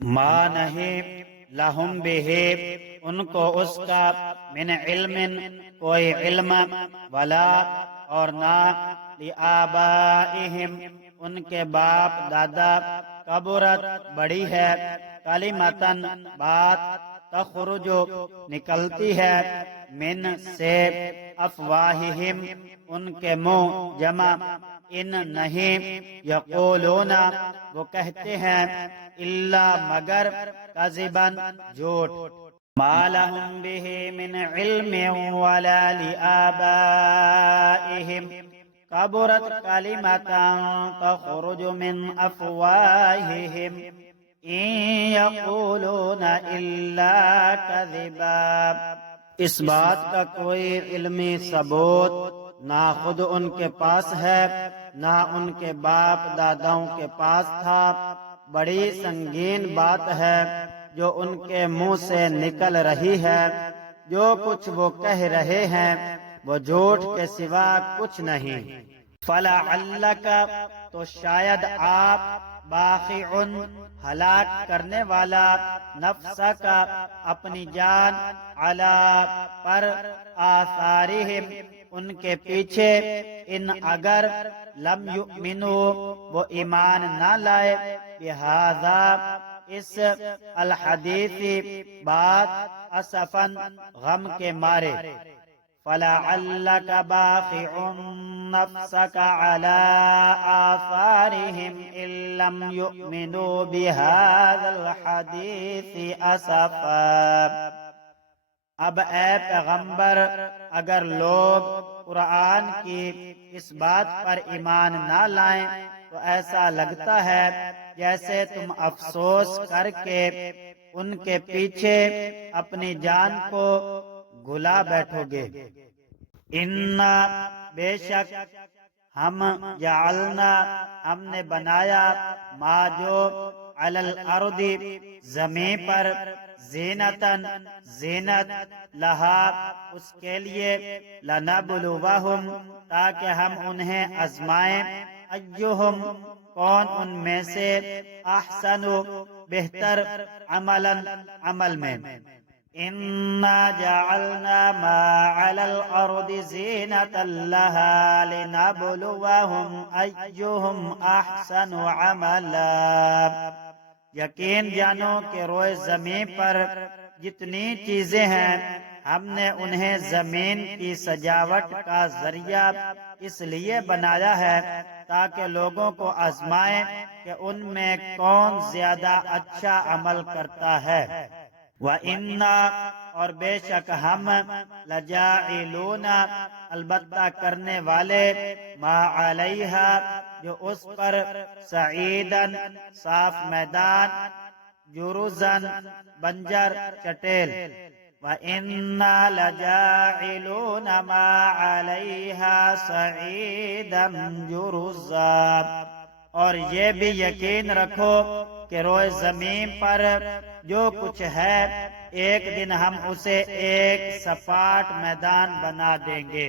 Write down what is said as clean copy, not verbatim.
ما نہیں لہم بہی ان کو اس کا من علم کوئی علم ولا اور نہ لآبائہم ان کے باپ دادا کبرت بڑی ہے کلمتن بات تخرج نکلتی ہے من سے افواہہم ان کے منہ جمع ان نہیں یقولون وہ کہتے ہیں الا مگر کذبن جھوٹ ما لہم بہ من علم ولا لآبائہم کبرت کلمۃ تخرج من افواہہم ان یقولون الا کذبا اس بات کا کوئی علمی ثبوت نہ خود ان کے پاس ہے نہ ان کے باپ داداؤں کے پاس تھا بڑی سنگین بات ہے جو ان کے منہ سے نکل رہی ہے جو کچھ وہ کہہ رہے ہیں وہ جھوٹ کے سوا کچھ نہیں فلعلک تو شاید آپ باخع ہلاک کرنے والا نفسہ کا اپنی جان علی پر آثارہم ان کے پیچھے ان اگر لم یؤمنوا وہ ایمان نہ لائے بہذا اس الحدیث بات اسفن غم کے مارے فلعلک باخع نفسک علی آثارہم ان لم یؤمنوا بہذا الحدیث اسفا اب اے پیغمبر اگر لوگ قرآن کی اس بات پر ایمان نہ لائیں تو ایسا لگتا ہے جیسے تم افسوس کر کے ان کے پیچھے اپنی جان کو گھلا بیٹھو گے انا بے شک ہم جعلنا ہم نے بنایا ما جو علی الارض زمین پر زینتن زینت لہا اس کے لیے لنبلوہم تاکہ ہم انہیں آزمائیں ایہم کون ان میں سے احسن بہتر عملا عمل میں انا جعلنا ما علی الارض زینتا لہا لنبلوہم ایہم احسن عملا یقین جانو کہ روئے زمین پر جتنی چیزیں ہیں ہم نے انہیں زمین کی سجاوٹ کا ذریعہ اس لیے بنایا ہے تاکہ لوگوں کو آزمائیں کہ ان میں کون زیادہ اچھا عمل کرتا ہے وَإِنَّا اور بے شک ہم لَجَاعِلُونَ البتہ کرنے والے ما علیہا جو اس پر سعیدن صاف میدان جرزن بنجر چٹیل وَإِنَّا لَجَاعِلُونَ مَا عَلَيْهَا صَعِيدًا جُرُزًا اور یہ بھی یقین رکھو کہ روئے زمین پر جو کچھ ہے ایک دن ہم اسے ایک سپاٹ میدان بنا دیں گے